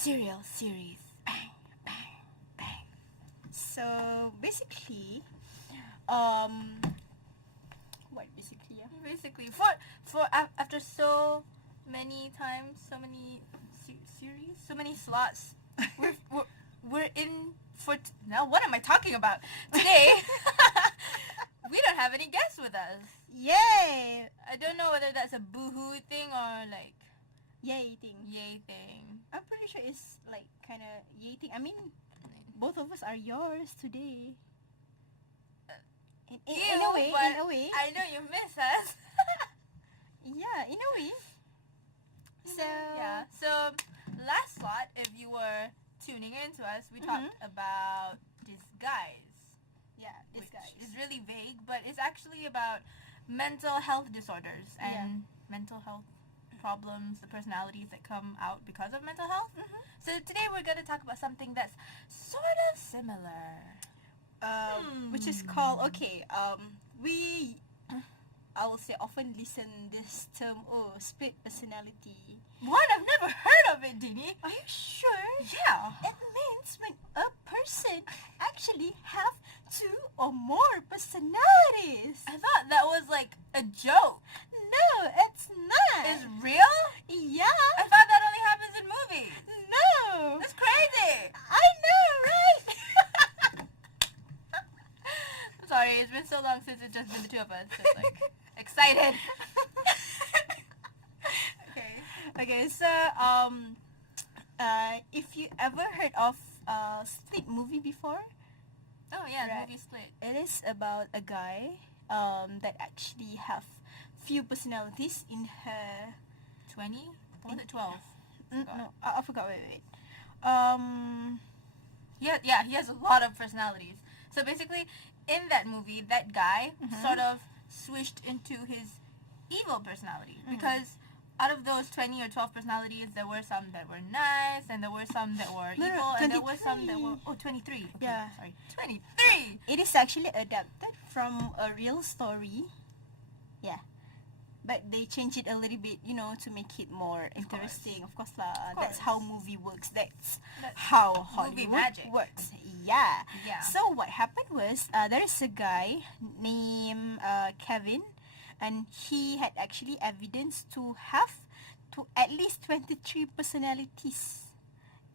serial series. Bang, bang, bang. So basically, what basically? Yeah. Basically, after so many times, so many series, so many slots, we're in for now. What am I talking about today? We don't have any guests with us. Yay! I don't know whether that's a boohoo thing or like Yay thing. yay thing. I'm pretty sure it's like kind of yay thing. I mean, both of us are yours today. In a way, but in a way. I know you miss us. Yeah, in a way. So yeah. So last slot, if you were tuning in to us, we talked about disguise. Yeah, this Which guy is really vague, but it's actually about mental health disorders and mental health problems, the personalities that come out because of mental health. So today we're going to talk about something that's sort of similar. which is called we I will say often listen this term split personality. What? I've never heard of it, Dini. Are you sure? Yeah. It means when a person actually have two or more personalities. I thought that was like a joke. No, it's not. Is real? Yeah. I thought that only happens in movies. No. That's crazy. I know, right? I'm sorry, it's been so long since it's just been the two of us. So it's like excited. Okay, so if you ever heard of Split movie before, Oh yeah, the Right. movie Split. it is about a guy that actually have few personalities in her 20? Or was it 12? no, I forgot. Wait. Yeah, he has a lot of personalities. So basically, in that movie, that guy sort of switched into his evil personality. Because out of those 20 or 12 personalities, there were some that were nice, and there were some that were No, evil, and there were some that 23. were... Oh, 23. Okay, Yeah. sorry. 23! It is actually adapted from a real story. Yeah. But they changed it a little bit, to make it more interesting. Of course lah. That's how movie works. That's how movie Hollywood magic. works. Yeah. Yeah. So what happened was there is a guy named Kevin, and he had actually evidence to have to at least 23 personalities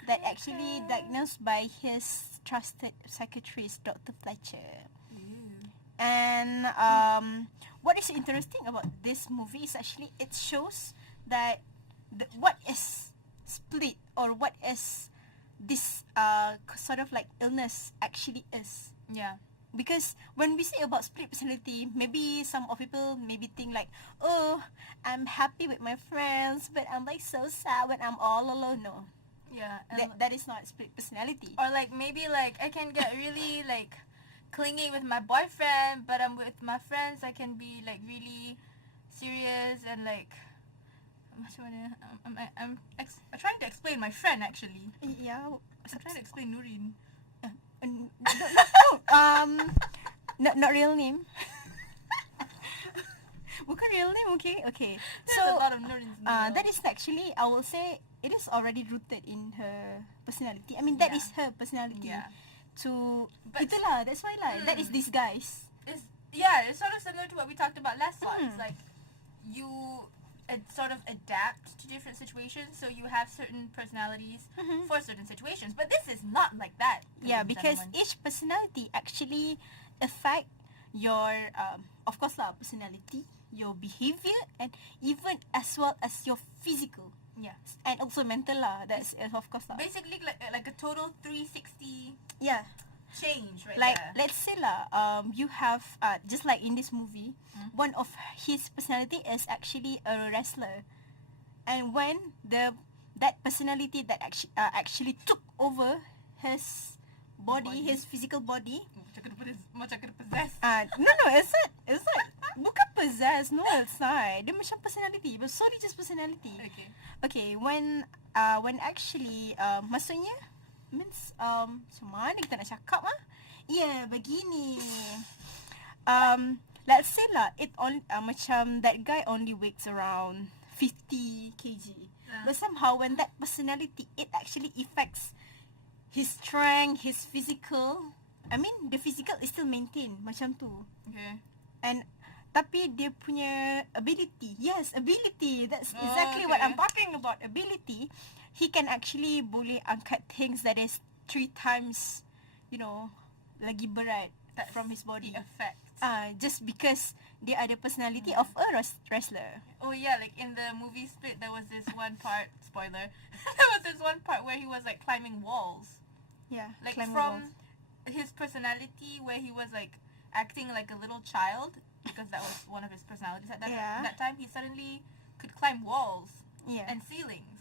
that actually diagnosed by his trusted psychiatrist, Dr. Fletcher. And what is interesting about this movie is actually it shows that what is split or what is this sort of like illness actually is. Yeah. Because when we say about split personality, maybe some of people maybe think like, oh, I'm happy with my friends, but I'm like so sad when I'm all alone. No, Yeah. And that is not split personality. or like maybe like I can get really like clingy with my boyfriend, but I'm with my friends I can be like really serious and like I'm trying to explain my friend actually. Yeah. I'm trying to explain Nurin. Not real name. Bukan real name, okay? Okay. There's So a lot of Nurins. that is actually, I will say, it is already rooted in her personality. I mean, that Yeah. is her personality. Yeah. But itulah, that's why lah. That is disguise. It's sort of similar to what we talked about last slot. It's like you sort of adapt to different situations, so you have certain personalities for certain situations. But this is not like that. Yeah, ladies and because gentlemen. each personality actually affect your, of course lah, personality, your behavior, and even as well as your physical. Yeah. And also mental lah. That's of course lah. Basically, like a total 360 Yeah. change right Like there. let's say lah, you have just like in this movie, one of his personality is actually a wrestler, and when that personality that actually took over his body, his physical body. Macam kena possess. No, it's not bukan possess. No, it's not. Dia macam personality, but sorry, just personality. Okay, when actually maksudnya means macam mana kita nak cakap ah? Yeah, begini. Let's say lah, it only macam that guy only wakes around 50 kg. Yeah. But somehow when that personality, it actually affects his strength, his physical. I mean, the physical is still maintained macam tu. Okay. And tapi dia punya ability, yes, ability. That's Oh, exactly what okay. I'm talking about. Ability. He can actually boleh angkat things that is 3 times, lagi berat That's from his body. The effect. Just because dia ada personality of a wrestler. Oh yeah, like in the movie Split, there was this one part. Spoiler. There was this one part where he was like climbing walls. Yeah, Like climbing from walls. his personality, where he was like acting like a little child, because that was one of his personalities at Yeah. that time. He suddenly could climb walls Yeah. and ceilings.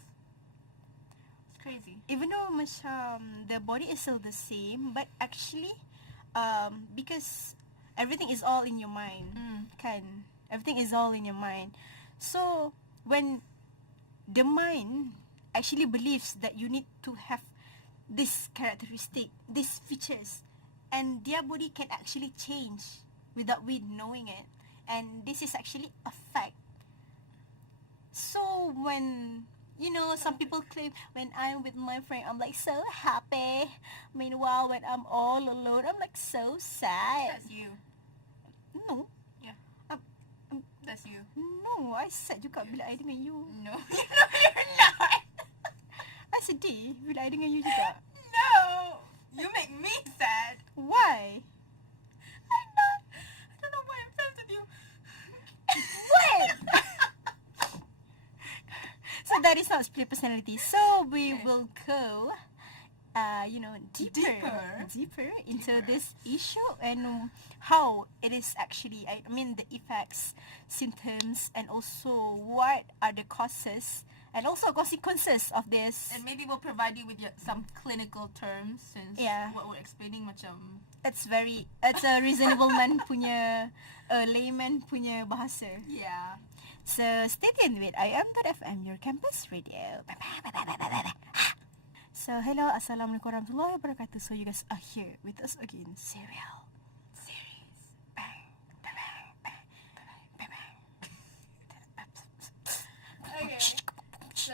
It's crazy. Even though macam the body is still the same, but actually because everything is all in your mind, kan? Everything is all in your mind. So when the mind actually believes that you need to have this characteristic, these features, and their body can actually change without we knowing it, and this is actually a fact. So when some people claim when I'm with my friend I'm like so happy, meanwhile when I'm all alone I'm like so sad. That's you. No, Yeah. Um, That's you. no, I sad juga bila I dengan you. No, no, you're not. I sedih bila I dengan you juga. No, you make me sad. Why? I don't know why I'm friends with you. What? So that is not split personality. So we Okay. will go, deeper into this issue and how it is actually. I mean the effects, symptoms, and also what are the causes and also consequences of this. And maybe we'll provide you with some clinical terms, since Yeah. what we're explaining macam. It's a reasonable man punya, layman punya bahasa. Yeah. So stay tuned with IM.FM, your campus radio. So hello, assalamualaikum warahmatullahi wabarakatuh. So you guys are here with us again, serial series. Bang, bang, bang, bang, bang. Okay. So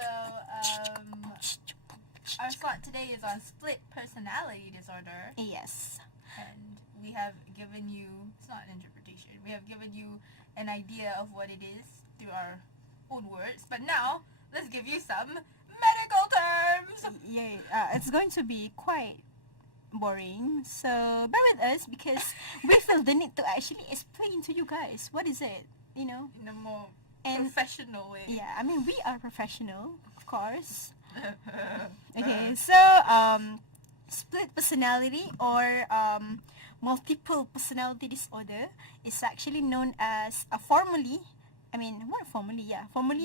our slot today is on split personality disorder, Yes. and we have given you. It's not an interpretation. We have given you an idea of what it is through our own words. But now let's give you some medical terms. Yeah, it's going to be quite boring. So bear with us because we feel the need to actually explain to you guys what is it, In a more And- professional way. Yeah, I mean we are professional, of course. Okay, so split personality or multiple personality disorder is actually known as formally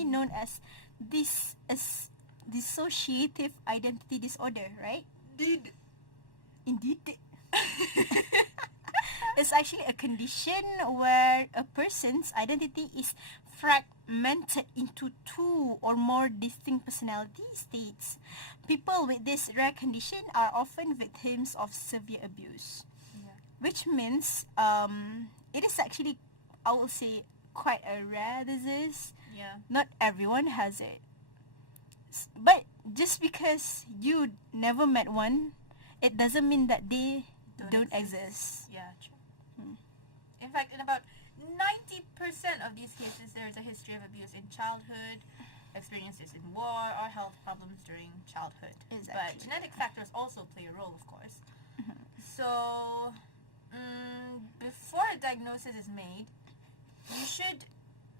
known as dissociative identity disorder, right? Indeed. It's actually a condition where a person's identity is fragmented into 2 or more distinct personality states. People with this rare condition are often victims of severe abuse, Yeah. which means it is actually, I will say, quite a rare disease. Yeah. Not everyone has it. But just because you never met one, it doesn't mean that they don't exist. Yeah, true. In fact, in about 90% of these cases, there is a history of abuse in childhood, experiences in war, or health problems during childhood. But Exactly. genetic factors also play a role, of course. So, before a diagnosis is made, you should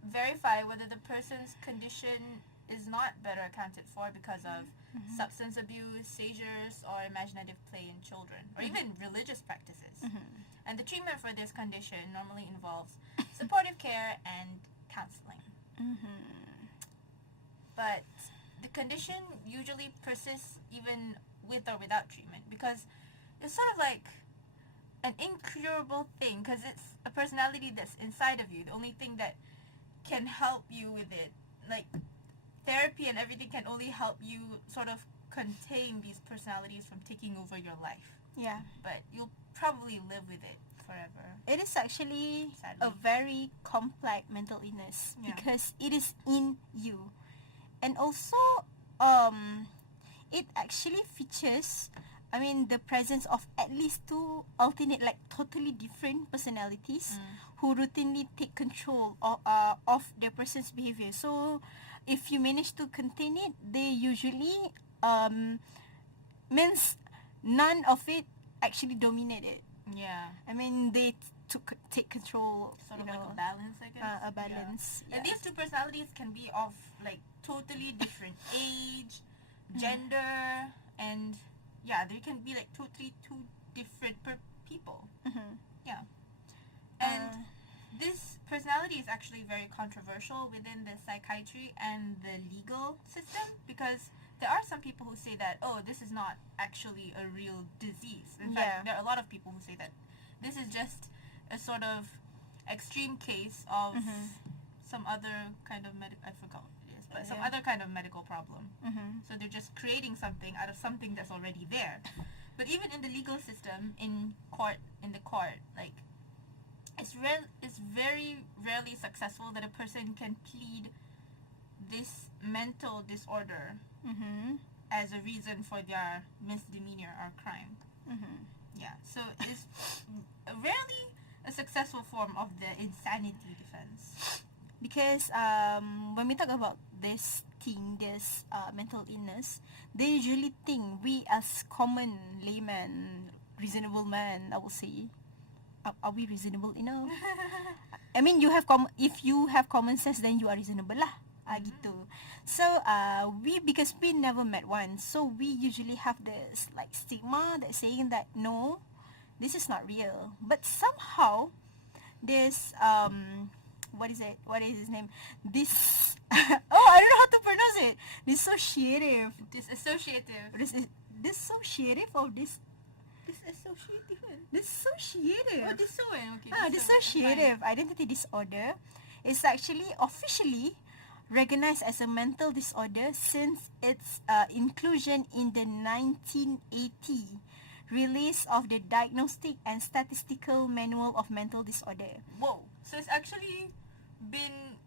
verify whether the person's condition is not better accounted for because of substance abuse, seizures, or imaginative play in children, or even religious practices. And the treatment for this condition normally involves supportive care and counseling. But the condition usually persists even with or without treatment because it's sort of like an incurable thing because it's a personality that's inside of you. The only thing that can help you with it, like therapy and everything, can only help you sort of contain these personalities from taking over your life. Yeah. But you'll probably live with it. forever. It is actually Sadly. a very complex mental illness Yeah. because it is in you. And also, it actually features, the presence of at least two alternate, like totally different personalities who routinely take control of the person's behavior. So, if you manage to contain it, they usually means none of it actually dominated. Yeah. They take control, Sort of like a balance, I guess. a balance. Yeah. And these two personalities can be of like totally different age, gender, and they can be like totally two different people. Mhm. Yeah. And this personality is actually very controversial within the psychiatry and the legal system because there are some people who say that, oh, this is not actually a real disease. In fact, there are a lot of people who say that this is just a sort of extreme case of some other kind of I forgot what it is, but some other kind of medical problem. So they're just creating something out of something that's already there. But even in the legal system, in the court, like, it's very rarely successful that a person can plead this mental disorder as a reason for their misdemeanor or crime. Yeah, so it's rarely a successful form of the insanity defense. Because when we talk about this thing, this mental illness, they usually think we as common layman, reasonable man, I would say, are we reasonable enough? You have if you have common sense, then you are reasonable lah. Gitu. So because we never met one, so we usually have this like stigma that saying that no, this is not real. But somehow this what is his name? This I don't know how to pronounce it. Dissociative. Disassociative. Dissociative or this. Dissociative. Oh, okay. Dissociative identity disorder is actually officially recognized as a mental disorder since its inclusion in the 1980 release of the Diagnostic and Statistical Manual of Mental Disorder. Whoa. So it's actually been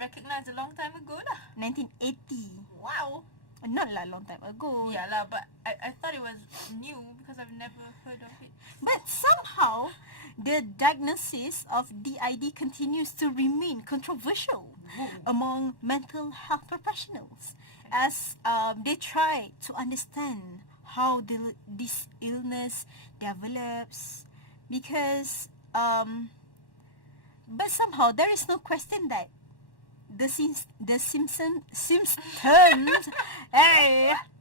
recognized a long time ago lah. 1980. Wow. Not a long time ago. Yeah lah, but I thought it was new because I've never heard of it. But somehow, the diagnosis of DID continues to remain controversial among mental health professionals as they try to understand how this illness develops. Because, but somehow there is no question that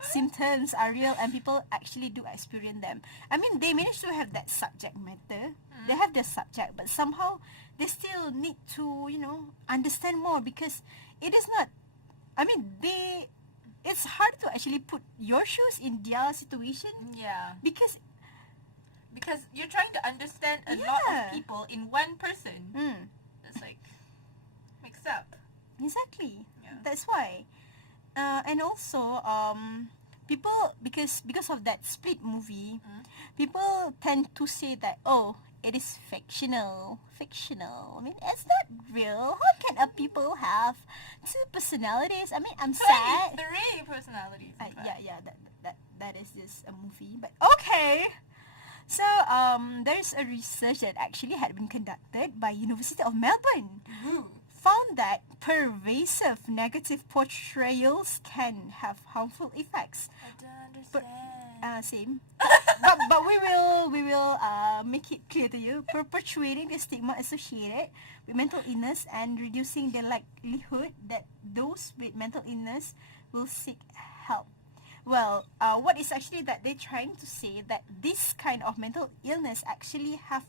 symptoms are real and people actually do experience them. They manage to have that subject matter. They have the subject, but somehow they still need to, understand more because it is not. It's hard to actually put your shoes in their situation. Yeah. Because you're trying to understand a lot of people in one person. It's like mixed up. Exactly. Yeah. That's why. And also, people because of that Split movie, people tend to say that it is fictional. It's not real. How can a people have two personalities? I'm sad. Three personalities. That is just a movie. But okay. So there's a research that actually had been conducted by University of Melbourne. Found that pervasive negative portrayals can have harmful effects. I don't understand. Same. but we will make it clear to you. Perpetuating the stigma associated with mental illness and reducing the likelihood that those with mental illness will seek help. Well, what is actually that they're trying to say that this kind of mental illness actually have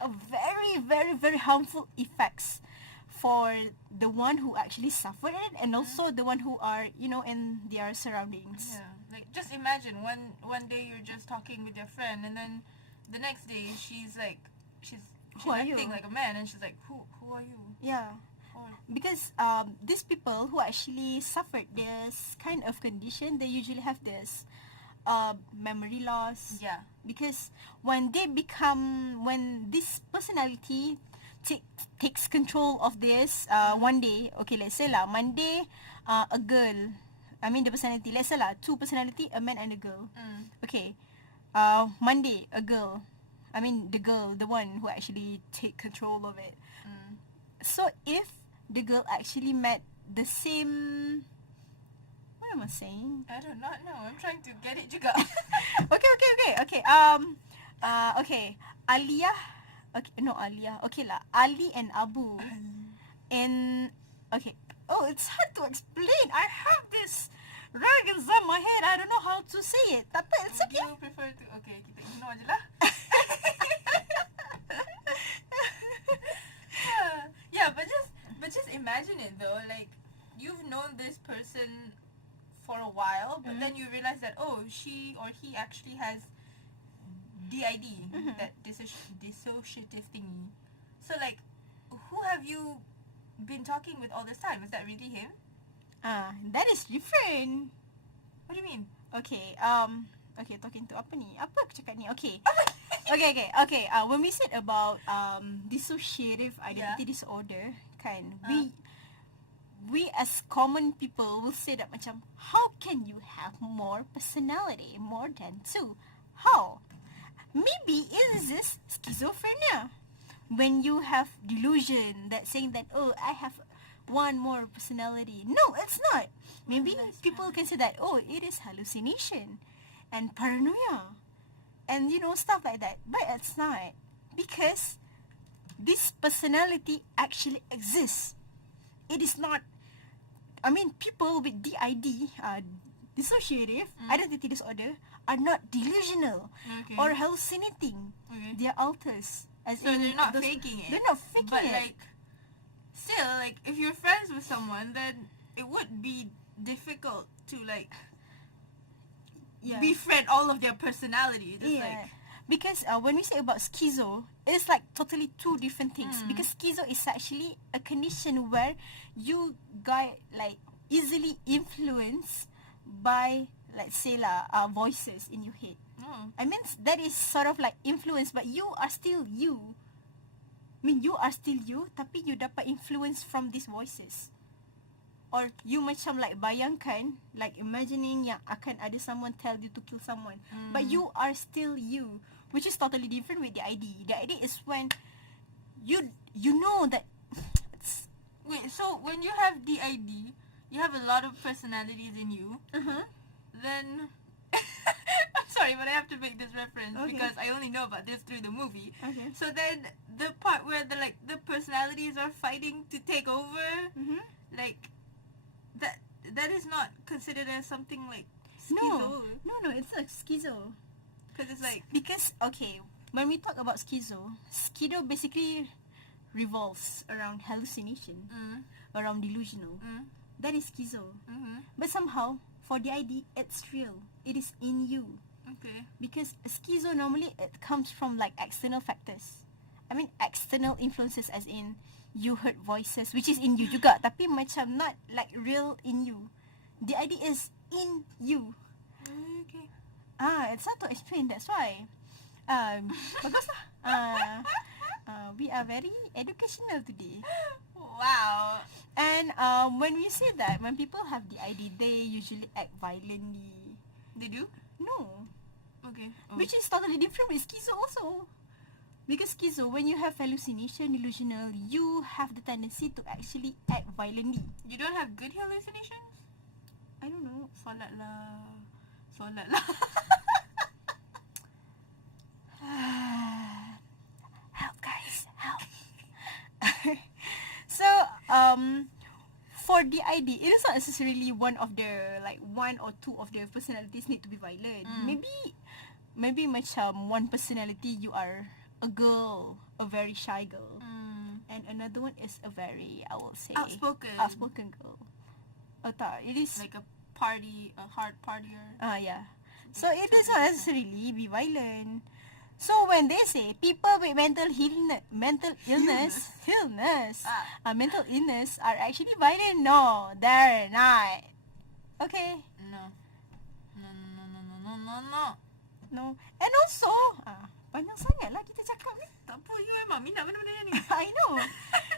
a very, very, very harmful effects for the one who actually suffered it and also the one who are, in their surroundings. Yeah. Like, just imagine one day you're just talking with your friend and then the next day she's Who are you? acting like a man and she's like, who are you? Yeah. Or, Because these people who actually suffered this kind of condition, they usually have this memory loss. Yeah. Because when this personality takes control of this, one day, okay, let's say lah, Monday, a girl, I mean the personality, let's say lah, two personality, a man and a girl. Okay, Monday, a girl, I mean the girl, the one who actually take control of it. So if the girl actually met the same, what am I saying? I do not know. I'm trying to get it juga. Okay. Okay. Aliyah. Okay, no Aliyah. Okay lah. Ali and Abu. And okay. Oh, it's hard to explain. I have this dragons on my head. I don't know how to say it. Tapi it's Do okay. you prefer to... Okay, kita ignore je lah. Yeah, but just imagine it though. Like, you've known this person for a while, but then you realize that, oh, she or he actually has DID, that dissociative thingy. So, like, who have you been talking with all this time? Is that really him? That is different. What do you mean? Okay, okay, talking to apa ni? Apa aku cakap ni? Okay. Okay. When we said about dissociative identity disorder, kan, we as common people will say that macam, how can you have more personality, more than two? How? Maybe it is schizophrenia. When you have delusion that saying that, oh, I have one more personality. No, it's not. Maybe people can say that, oh, it is hallucination and paranoia and stuff like that. But it's not, because this personality actually exists. It is not, I mean, people with DID, dissociative identity disorder, are not delusional or hallucinating. They are alters. So they're not faking it. They're not faking but it. But like, still, like, if you're friends with someone, then it would be difficult to like befriend all of their personalities. It's like, because when we say about schizo, it's like totally two different things. Because schizo is actually a condition where you got like easily influenced by, let's say lah, voices in your head. I mean, that is sort of like influence, but you are still you. I mean, you are still you, tapi you dapat influence from these voices. Or you macam like bayangkan, like imagining yang akan ada someone tell you to kill someone. But you are still you, which is totally different with the ID. The ID is when you know that... Wait, so when you have the ID, you have a lot of personalities in you. Then... I'm sorry, but I have to make this reference because I only know about this through the movie. So then the part where the personalities are fighting to take over, like that is not considered as something like schizo. No, it's not schizo. Because it's like, okay, when we talk about schizo basically revolves around hallucination, around delusional. That is schizo. But somehow, for the ID, it's real. It is in you. Okay. Because schizo normally it comes from like external factors. I mean external influences, as in you heard voices, which is in you juga, tapi macam not like real in you. The ID is in you. Okay. It's hard to explain. That's why. Bagus lah. We are very educational today. Wow. And when we say that, when people have the ID, they usually act violently. They do? No. Okay. Which is totally different with schizo also. Because schizo, when you have hallucination, delusional, you have the tendency to actually act violently. You don't have good hallucinations? I don't know. Solat lah. Help, guys. Help. So, for the ID, it is not necessarily one or two of the personalities need to be violent. Maybe macam one personality you are a girl, a very shy girl, and another one is a very, I will say, outspoken girl. It is like a hard partier. Yeah. So it is not necessarily be violent. So when they say people with mental illness are actually violent, no, they're not. Okay. No. No. And also, panjang sangat lah kita cakap ni. Tak apa, you memang minat benda-benda yang ni. I know.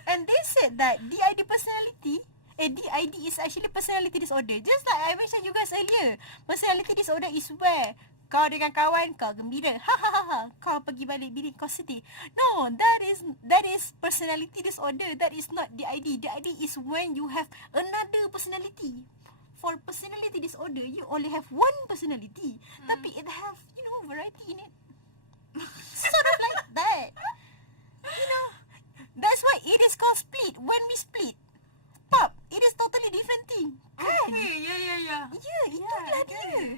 And they said that DID personality, DID is actually personality disorder. Just like I mentioned you guys earlier. Personality disorder is where kau dengan kawan kau gembira. Ha ha ha ha. Kau pergi balik bilik kau sedih. No, that is personality disorder. That is not DID. DID is when you have another personality. For personality disorder, you only have one personality. Tapi it have, variety in it. Sort of like that. That's why it is called split. When we split, pop, it is totally different thing. Kan? Okay, yeah. Ya, itulah dia.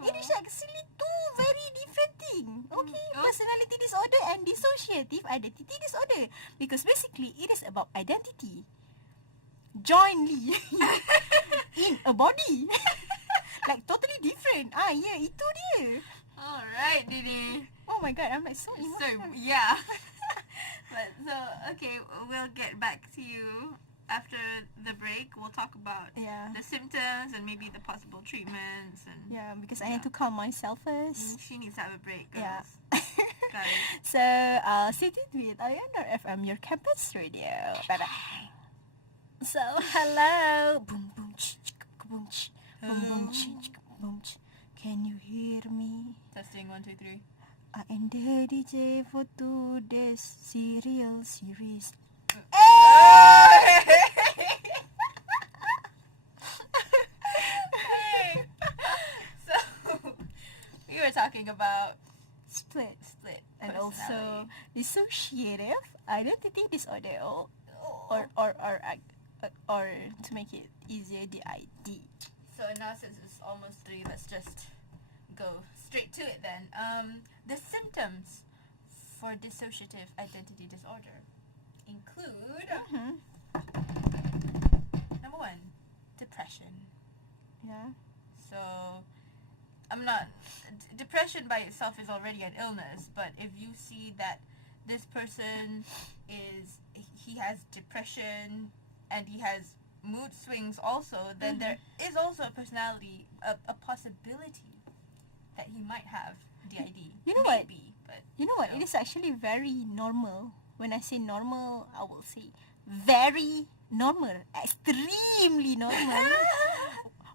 It is actually two very different thing. Okay, personality disorder and dissociative identity disorder. Because basically, it is about identity. Jointly in a body. Like totally different. Yeah, itu dia. Alright, Didi. Oh my god, I'm like so So, emotional. yeah. Okay, we'll get back to you after the break. We'll talk about Yeah. the symptoms and maybe the possible treatments. And Yeah, because I need to calm myself first. She needs to have a break, Yeah. girls. Guys. So, stay tuned with Ariana FM, your campus radio. Bye-bye. So, hello. Boom, boom, boom, boom, boom, boom. Can you hear me? Testing 1, 2, 3. I am the DJ for today's serial series. So, we were talking about Split. And personality. also dissociative identity disorder, or to make it easier, DID. So now since it's almost 3, let's just go straight to it then. The symptoms for dissociative identity disorder include number 1, depression. Yeah. So depression by itself is already an illness, but if you see that this person he has depression and he has mood swings also, then there is also a personality, a possibility that he might have DID. You know what? Maybe, but You know what? still. It is actually very normal. When I say normal, I will say very normal, extremely normal.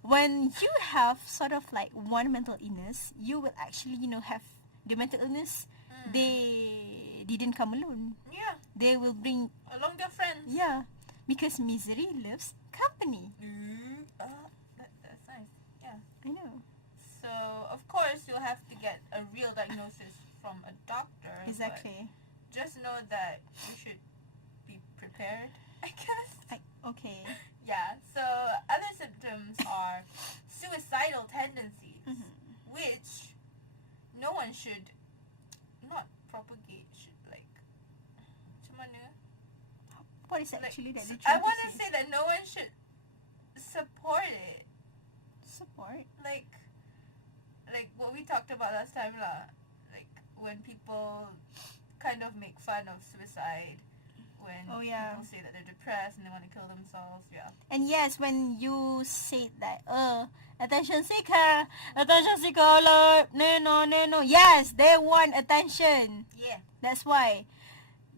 When you have sort of like one mental illness, you will actually, have the mental illness. They didn't come alone. Yeah, They will bring, along their friends. yeah, because misery loves company. That's nice. Yeah. I know. So of course you'll have to get a real diagnosis from a doctor. but Exactly. Just know that you should be prepared, I guess. Okay. Yeah. So other symptoms are suicidal tendencies, which no one should not propagate. Should like, macam mana? What is Like, actually that they're I trying want to to say that no one should support it. support? Like what we talked about last time lah. Like when people kind of make fun of suicide, when Oh, yeah. people say that they're depressed and they want to kill themselves. Yeah. And yes, when you say that, attention seeker, no. Yes, they want attention. Yeah. That's why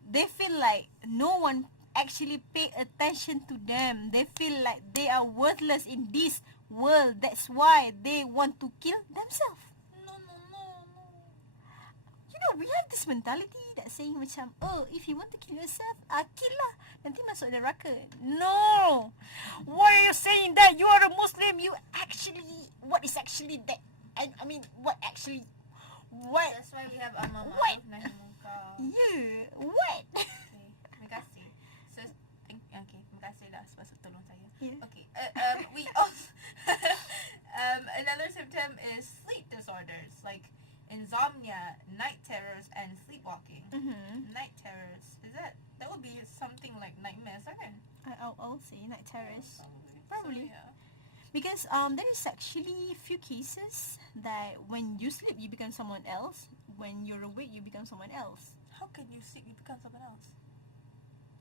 they feel like no one actually pay attention to them. They feel like they are worthless in this world. That's why they want to kill themselves. No. We have this mentality that saying macam, if you want to kill yourself, kill lah. Nanti masuk neraka. No! Why are you saying that? You are a Muslim. You actually, what is actually that? I mean, what actually, what? That's why we have Amma What? Ma'ruf Nahi Munkar. Yeah, what? Okay. Terima kasih. So, okay. Terima kasih lah sebab tolong saya. Yeah. Okay. We also another symptom is sleep disorders like insomnia, night terrors, and sleepwalking. Night terrors, that would be something like nightmares, right? I'll say night terrors. So, Probably. yeah. Because there is actually few cases that when you sleep, you become someone else. When you're awake, you become someone else. How can you sleep? You become someone else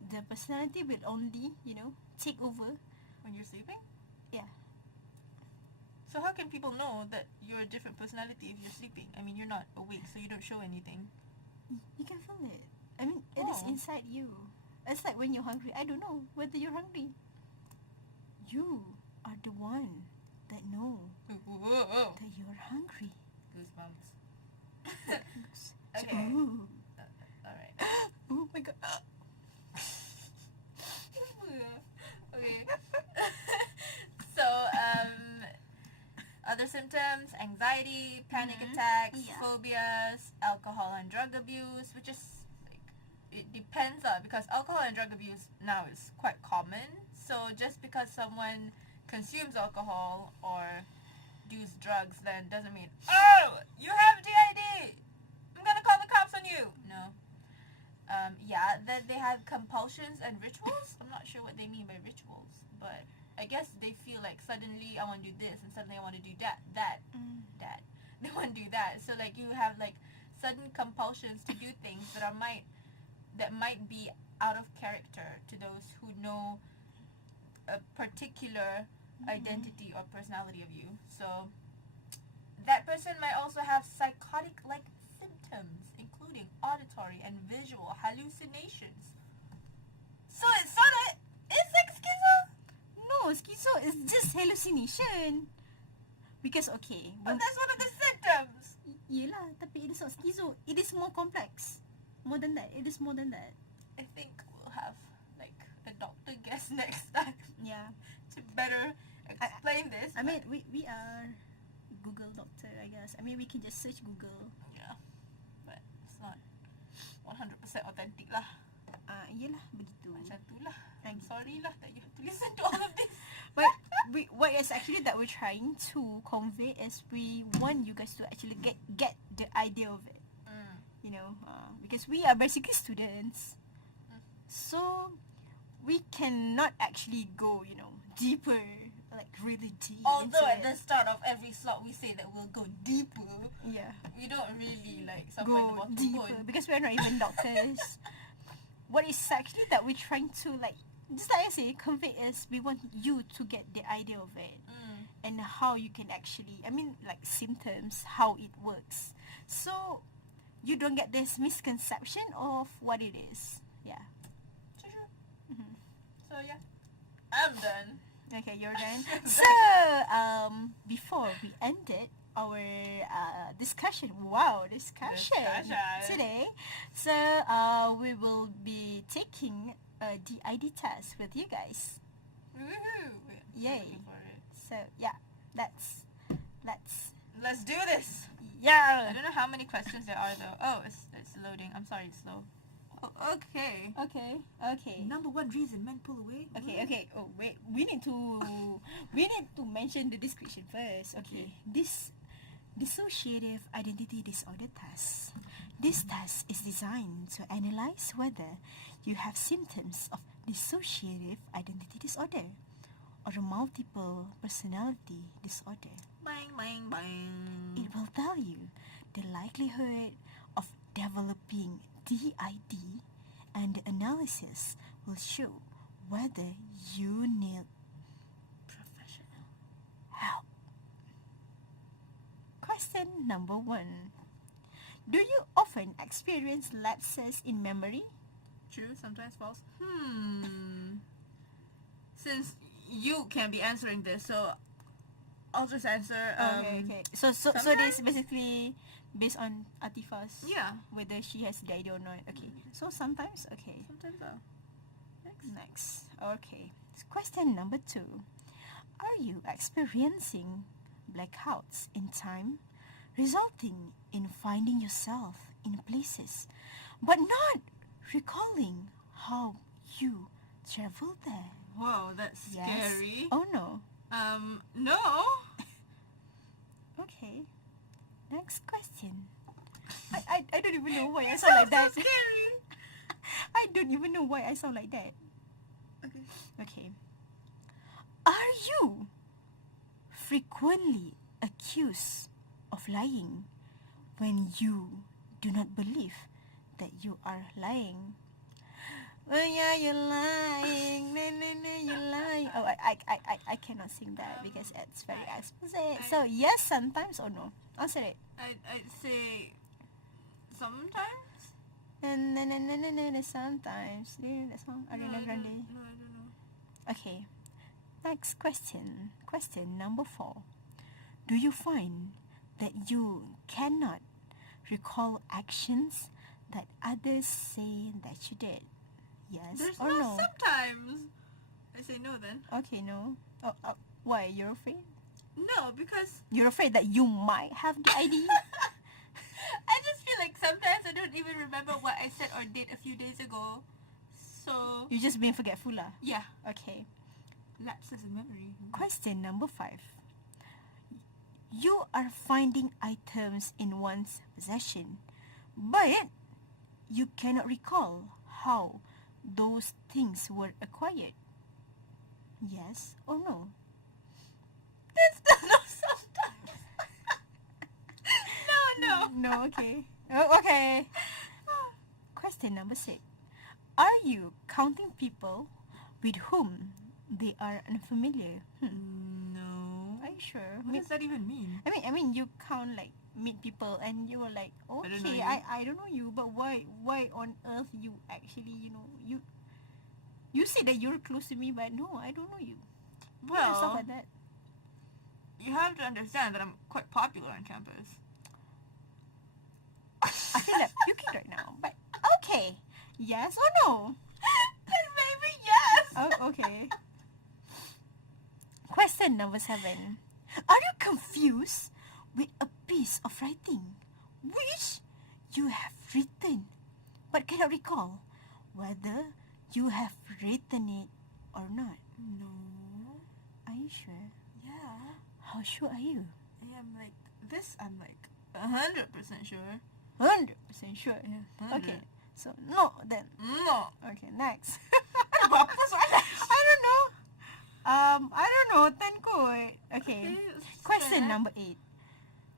The personality will only, take over. when you're sleeping. Yeah. So how can people know that you're a different personality if you're sleeping? I mean, you're not awake, so you don't show anything. You can feel it. I mean, it is Oh. inside you. It's like when you're hungry. I don't know whether you're hungry. You are the one that know Whoa. that you're hungry. Goosebumps. So, Okay. ooh. Alright. Oh my god. Okay. So, other symptoms: anxiety, panic Mhm. attacks, Yeah. phobias, alcohol and drug abuse, which is like, it depends because alcohol and drug abuse now is quite common. So just because someone consumes alcohol or does drugs, then doesn't mean, oh, you have DID, I'm gonna call the cops on you. No. Yeah, that they have compulsions and rituals. I'm not sure what they mean by rituals, but I guess they feel like suddenly I want to do this and suddenly I want to do that. They want to do that. So like you have like sudden compulsions to do things that might be out of character to those who know a particular identity or personality of you. So that person might also have psychotic-like symptoms, including auditory and visual hallucinations. So it's not it's like schizo. No, schizo is just hallucination. Because okay, But that's one of the symptoms. yelah, tapi it is not schizo. It is more complex. More than that. It is more than that. I think we'll have like a doctor guest next time Yeah. to better explain this. I mean, we are Google doctor, I guess. I mean, we can just search Google. Yeah, but it's not 100% authentic lah. Yelah, begitu. Macam tu lah. I'm Ag- sorry lah that you have to listen to all of this. But what is actually that we're trying to convey is we want you guys to actually get the idea of it. You know, because we are basically students, so we cannot actually go, you know, deeper, like really deep. Although into at the it. start of every slot we say that we'll go deeper, Yeah, we don't really like go sampai the bottom deeper pun. because we're not even doctors. What is actually that we're trying to like, just like I say, convey is we want you to get the idea of it and how you can actually, I mean, like symptoms, how it works, so you don't get this misconception of what it is. Yeah. Sure. Mhm. So yeah, I'm done. Okay, you're done. So, before we ended our discussion Discussion. today, so we will be taking a DID test with you guys. Woohoo! Yay. Looking for it. So yeah, let's Let's do this. I yeah. don't know how many questions there are though. Oh, it's loading. I'm sorry, it's slow. Oh, okay. Okay. Number one reason men pull away. Okay. Oh wait, we need to mention the description first. Okay. This dissociative identity disorder test. This test is designed to analyze whether you have symptoms of dissociative identity disorder or a multiple personality disorder. Bang, bang, bang. It will tell you the likelihood of developing DID, and the analysis will show whether you need professional help. Question number 1. Do you often experience lapses in memory? True, sometimes false. Since you can be answering this, so I'll just answer. Okay. So this sometimes- is basically based on Atifa's Yeah. whether she has DID or not. Okay. So sometimes, okay. Sometimes Next. Okay. Question number 2. Are you experiencing blackouts in time, resulting in finding yourself in places, but not recalling how you traveled there? Whoa, that's Yes. scary. Oh no. No. Okay. Next question. I don't even know why I sound like that. So scary. I don't even know why I sound like that. Okay. Okay. Are you frequently accused of lying when you do not believe that you are lying? Oh yeah, you're lying. No, no, no, you're lying. Oh, I cannot sing that because it's very explicit. So yes, sometimes or no? Answer it. I'd say sometimes. And then sometimes. Yeah, that song Ariana Grande. No, I don't know. Okay. Next question. Question number 4. Do you find that you cannot recall actions that others say that you did? Yes There's or no no? sometimes. I say no then. Okay, no. Why? You're afraid? No, because You're afraid that you might have the ID? I just feel like sometimes I don't even remember what I said or did a few days ago. So You're just being forgetful lah. yeah, Okay. lapses in memory. Question number 5. You are finding items in one's possession, but you cannot recall how those things were acquired. Yes or no? That's no sometimes. no. No, okay. Oh, okay. Question number 6. Are you counting people with whom they are unfamiliar? No. Are you sure? What does that even mean? I mean, you count like meet people and you were like, don't know okay, you. I don't know you, but why on earth you actually, you say that you're close to me, but no, I don't know you. And stuff Well, like that. you have to understand that I'm quite popular on campus. I feel like puking right now, but okay. Yes or no? Then maybe yes. Oh, okay. Question number 7. Are you confused with a piece of writing which you have written but cannot recall whether you have written it or not? No. Are you sure? Yeah. How sure are you? I am like this. I'm like 100% sure. 100% sure. Yeah. 100. Okay. So no then. No. Okay, next. Apa soalan? I don't know. I don't know. 10 kot. Okay. Question number 8.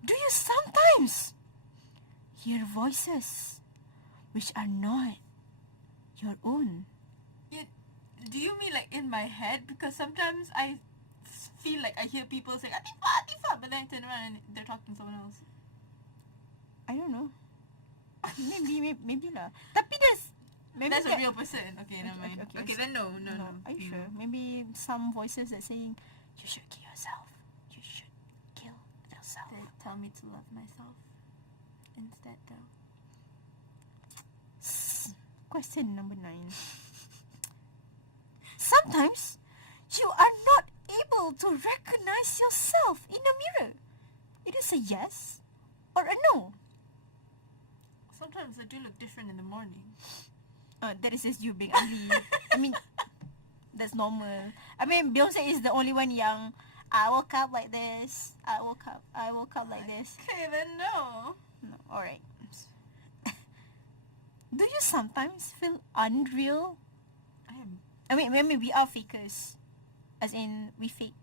Do you sometimes hear voices which are not your own? Do you mean like in my head? Because sometimes I feel like I hear people saying Atifa, Atifa, but then I turn around and they're talking to someone else. I don't know. Maybe lah. Tapi maybe That's a that- real person. Okay, never mind. okay, Okay, so- then no. Are you sure? Maybe some voices that saying you should kill yourself. You should kill yourself. They tell me to love myself instead, though. Question number 9. Sometimes you are not able to recognize yourself in the mirror. It is a yes or a no. Sometimes I do look different in the morning. That is just you being ugly. I mean, that's normal. I mean, Beyonce is the only one yang I woke up like this. I woke up like this. Okay, then no. No, alright. Do you sometimes feel unreal? I mean, we are fakers. As in, we fake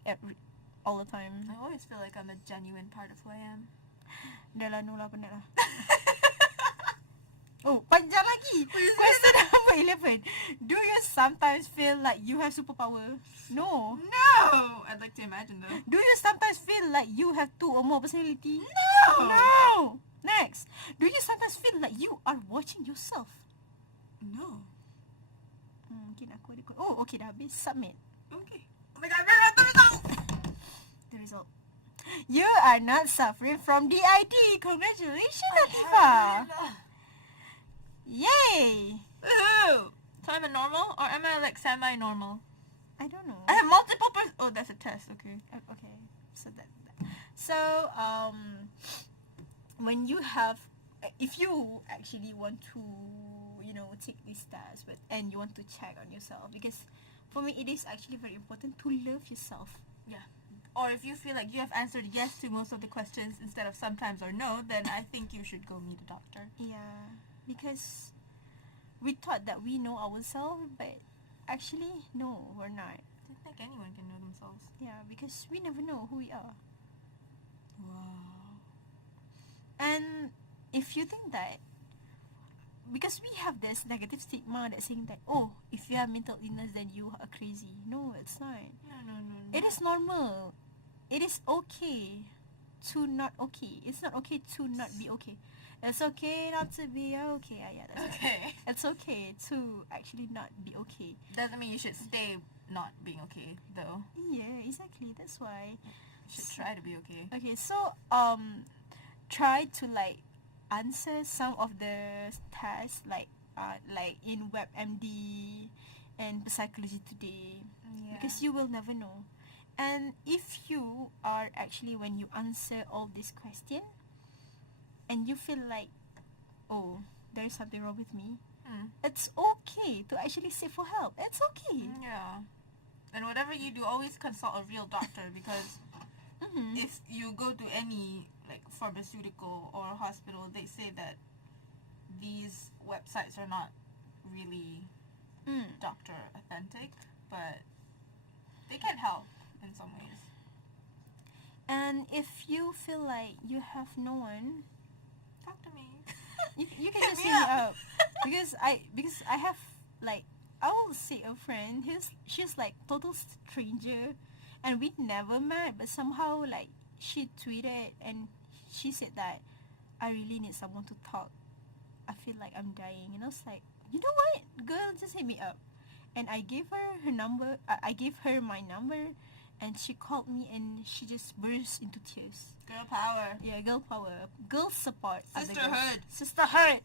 all the time. I always feel like I'm a genuine part of who I am. Dah lah, no lah, penat lah. Oh, panjang lagi. Question number 11. Do you sometimes feel like you have superpower? No. No! I'd like to imagine though. Do you sometimes feel like you have 2 or more personality? No! No! Next. Do you sometimes feel like you are watching yourself? No. Mungkin aku ada... Oh, okay, dah habis. Submit. Okay. Oh my god, where are the results? The result. You are not suffering from DID. Congratulations, Latifah. Yay! Woohoo! So I'm a normal or am I like semi-normal? I don't know. I have multiple Oh, that's a test. Okay. Okay. So when you have, if you actually want to, take this test, and you want to check on yourself, because for me it is actually very important to love yourself. Yeah. Or if you feel like you have answered yes to most of the questions instead of sometimes or no, then I think you should go meet a doctor. Yeah, because we thought that we know ourselves, but actually no, we're not. I don't think anyone can know themselves. Yeah, because we never know who we are. Wow. And if you think that, because we have this negative stigma that saying that, oh, if you have mental illness then you are crazy. No, it's not. No. It is normal. It is okay to not okay. It's not okay to not be okay. It's okay not to be okay. Yeah, that's Okay. It's okay to actually not be okay. Doesn't mean you should stay not being okay, though. Yeah, exactly. That's why. You should try to be okay. Okay, so try to like answer some of the tests like in WebMD and Psychology Today, Yeah. because you will never know. And if you are actually, when you answer all these questions and you feel like, oh, there's something wrong with me, it's okay to actually seek for help. It's okay. Yeah. And whatever you do, always consult a real doctor, because if you go to any like pharmaceutical or hospital, they say that these websites are not really doctor authentic, but they can help in some ways. And if you feel like you have no one, Talk to me. you can Hit just me hit me up. up. because I have like, I will say a friend she's like total stranger, and we never met, but somehow like she tweeted and she said that I really need someone to talk. I feel like I'm dying, and I was like, you know what, girl, just hit me up. And I gave her her number. I gave her my number, and she called me and she just burst into tears. Girl power. Yeah, girl power, girl support, other girls. Sisterhood. Sisterhood.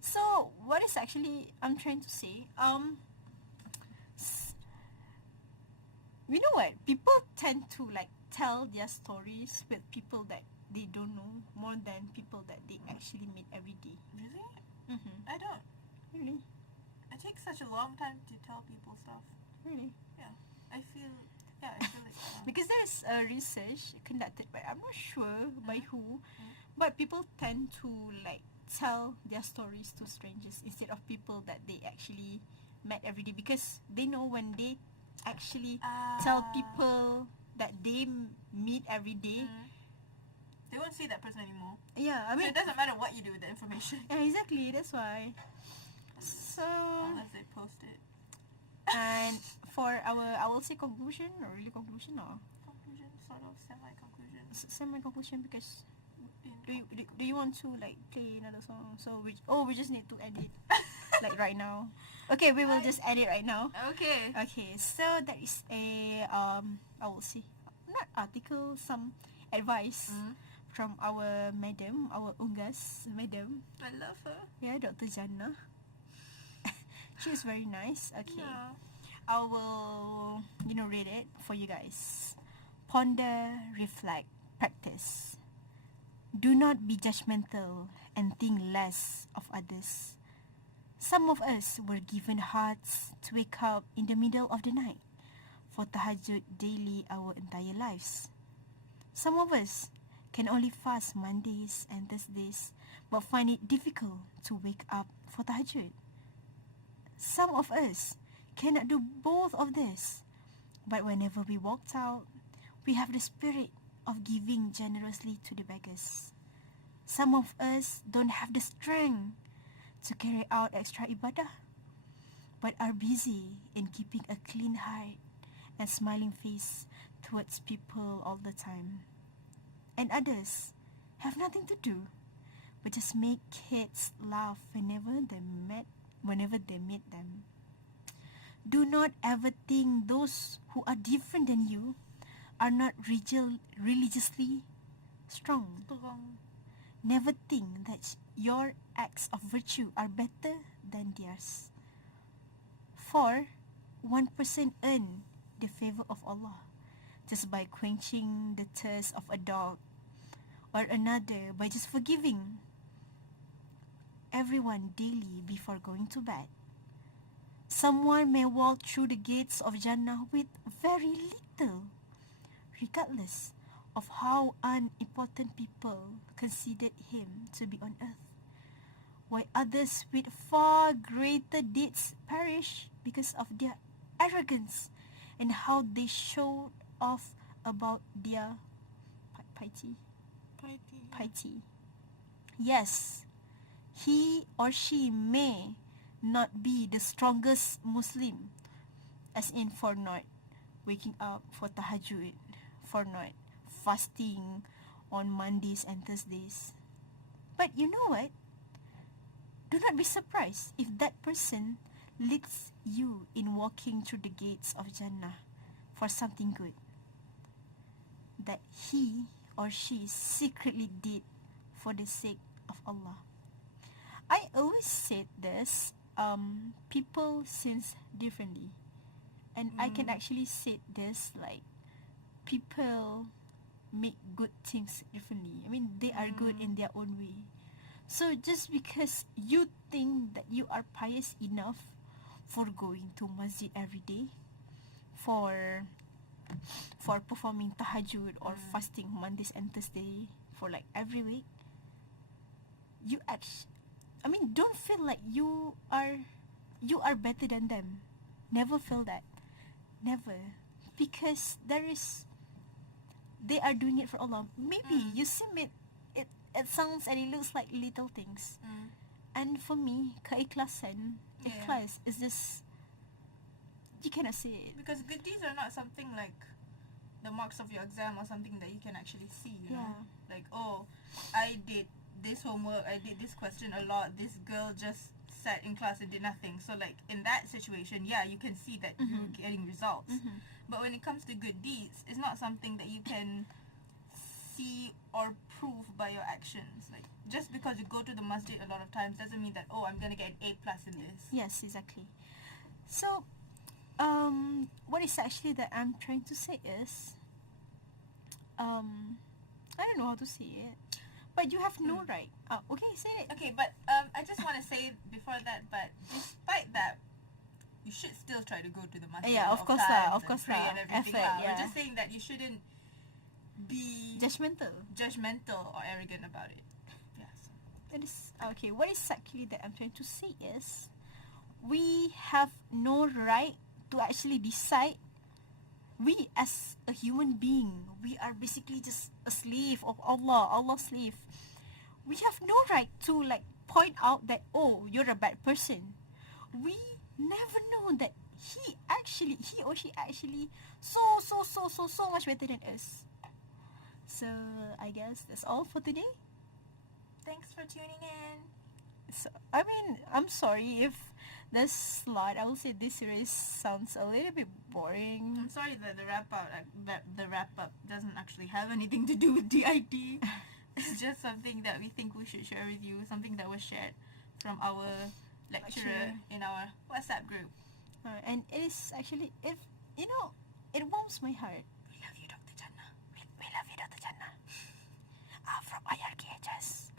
So what is actually I'm trying to say? You know what? People tend to like tell their stories with people that they don't know more than people that they actually meet every day. Really? Mm-hmm. I don't. Really, It takes such a long time to tell people stuff. really. I feel like Because there's a research conducted by, I'm not sure by who, but people tend to like tell their stories to strangers instead of people that they actually met every day, because they know when they actually tell people that they meet every day. they won't see that person anymore. Yeah, I So mean, it doesn't matter what you do with the information. yeah, exactly. That's why. So, Unless they post it. and for our, I will say conclusion, or really conclusion, or Conclusion, sort of semi-conclusion. semi conclusion, because In do you want to like play another song? So we just need to end it like right now. Okay, we will just end it right now. Okay. Okay, so that is a I will say, not article, some advice from our madam, our Ungas madam. I love her. Yeah, Dr. Jannah. She is very nice. Okay. Yeah. I will, read it for you guys. Ponder, reflect, practice. Do not be judgmental and think less of others. Some of us were given hearts to wake up in the middle of the night for tahajjud daily our entire lives. Some of us can only fast Mondays and Thursdays but find it difficult to wake up for tahajjud. Some of us cannot do both of this, but whenever we walked out, we have the spirit of giving generously to the beggars. Some of us don't have the strength to carry out extra ibadah, but are busy in keeping a clean heart and smiling face towards people all the time. And others have nothing to do but just make kids laugh whenever they meet them. Do not ever think those who are different than you are not religiously strong. Never think that your acts of virtue are better than theirs. For one person earned the favor of Allah just by quenching the thirst of a dog, or another by just forgiving everyone daily before going to bed. Someone may walk through the gates of Jannah with very little, regardless of how unimportant people considered him to be on earth, while others with far greater deeds perish because of their arrogance and how they showed off about their piety. Yes, he or she may not be the strongest Muslim, as in for not waking up for tahajud, for not fasting on Mondays and Thursdays. But you know what? Do not be surprised if that person leads you in walking through the gates of Jannah for something good that he or she secretly did for the sake of Allah. I always said this, people sins differently. And I can actually say this, like, people make good things differently. I mean, they are good in their own way. So just because you think that you are pious enough for going to masjid every day, for performing tahajud or fasting Mondays and Thursday for like every week, don't feel like you are better than them. Never feel that. Never. Because they are doing it for Allah. Maybe you seem it sounds and it looks like little things. And for me, keikhlasan, ikhlas is just, you cannot say it. Because good deeds are not something like the marks of your exam or something that you can actually see, you know? Like, oh, I did this homework, I did this question a lot, this girl just sat in class and did nothing. So like in that situation, you can see that you're getting results. But when it comes to good deeds, it's not something that you can see or prove by your actions. Like, just because you go to the masjid a lot of times doesn't mean that, oh, I'm gonna get an A+ in this. Yes, exactly. So what is actually that I'm trying to say is, I don't know how to say it, but you have no right. Okay, say it. Okay, but I just want to say before that, but despite that, you should still try to go to the masjid. Yeah, of course lah, lah. And everything Effort, lah. yeah. We're just saying that you shouldn't be judgmental or arrogant about it. Yeah. So. That is okay. What is actually that I'm trying to say is, we have no right to actually decide. We as a human being, we are basically just a slave of Allah, Allah's slave. We have no right to like point out that, oh, you're a bad person. We never know that he or she actually so much better than us. So I guess that's all for today. Thanks for tuning in. So, I mean, I'm sorry if this slot, I will say this series sounds a little bit boring. I'm sorry that the wrap up doesn't actually have anything to do with DIT. It's just something that we think we should share with you, something that was shared from our lecturer in our WhatsApp group. And it is actually, it warms my heart. We love you, Dr. Jannah. We love you, Dr. Jannah. From IRKHS.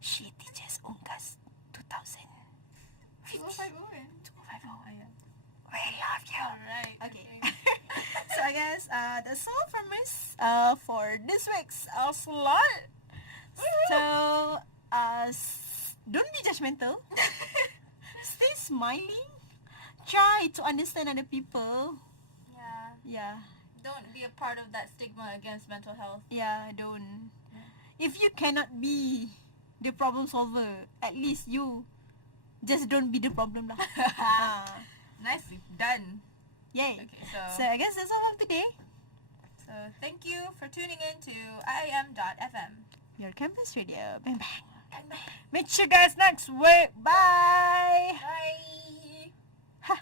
She teaches UNGAS 2050. 2050. 2050. We love you. Alright. Okay. So I guess that's all from us for this week's slot. So don't be judgmental. Stay smiling. Try to understand other people. Yeah. Don't be a part of that stigma against mental health. Yeah, don't. If you cannot be the problem solver, at least you just don't be the problem lah. Nicely done. Yay. Okay, so I guess that's all of today. So thank you for tuning in to IIM.FM. Your campus radio. Bang bang. Bang bang. Meet you guys next week. Bye. Bye. Ha.